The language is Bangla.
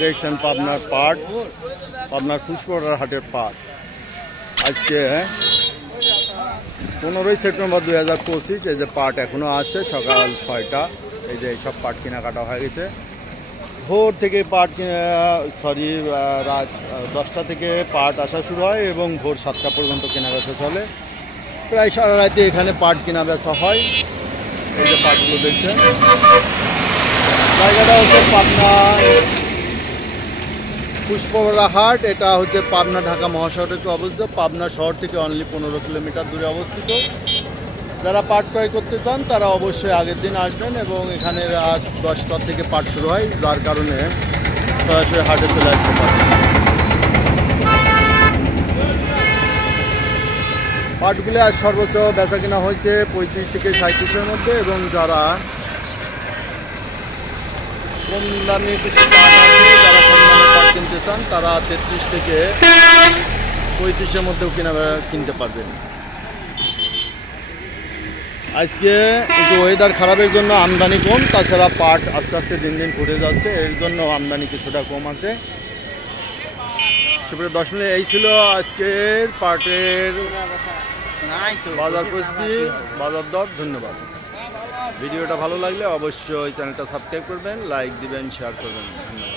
দেখছেন পাবনার পাট, পাবনার পুষ্পরার হাটের পাট। আজকে 15ই সেপ্টেম্বর 2025। এই যে পাট এখনো আছে, সকাল 6টা। এই যে এইসব পাট কেনাকাটা হয়ে গেছে। ভোর থেকে পাট রাত 10টা থেকে পাট আসা শুরু হয় এবং ভোর 7টা পর্যন্ত কেনাবেচা চলে। প্রায় সারা রাতে এখানে পাট কেনা বেচা হয়। এই যে পাটগুলো দেখছেন। জায়গাটা হচ্ছে পাবনা পুষ্পবরা হাট। এটা হচ্ছে পাবনা ঢাকা মহাসড়কে অবস্থিত। পাবনা শহর থেকে অনলি 15 কিলোমিটার দূরে অবস্থিত। যারা পাট ক্রয় করতে চান তারা অবশ্যই আগের দিন আসবেন এবং এখানে রাত 10টা থেকে পাট শুরু হয়, যার কারণে সরাসরি হাটে চলে আসতে পারবেন। পাটগুলি আজ সর্বোচ্চ বেচা কেনা হয়েছে 35 থেকে 37-এর মধ্যে, এবং যারা কম দামে কিছু পাট আছে, যারা কম দামে পাট কিনতে চান তারা 33 থেকে 35-এর মধ্যেও কিনতে পারবেন। আজকে একটু ওয়েদার খারাপের জন্য আমদানি কম, তাছাড়া পাট আস্তে আস্তে দিন দিন ফুটে যাচ্ছে, এর জন্য আমদানি কিছুটা কম আছে। সুপ্রিয় দর্শক, এই ছিল আজকের পাটের বাজার পরিস্থিতি, বাজার দর। ধন্যবাদ। ভিডিওটা ভালো লাগলে অবশ্যই চ্যানেলটা সাবস্ক্রাইব করবেন, লাইক দিবেন, শেয়ার করবেন। ধন্যবাদ।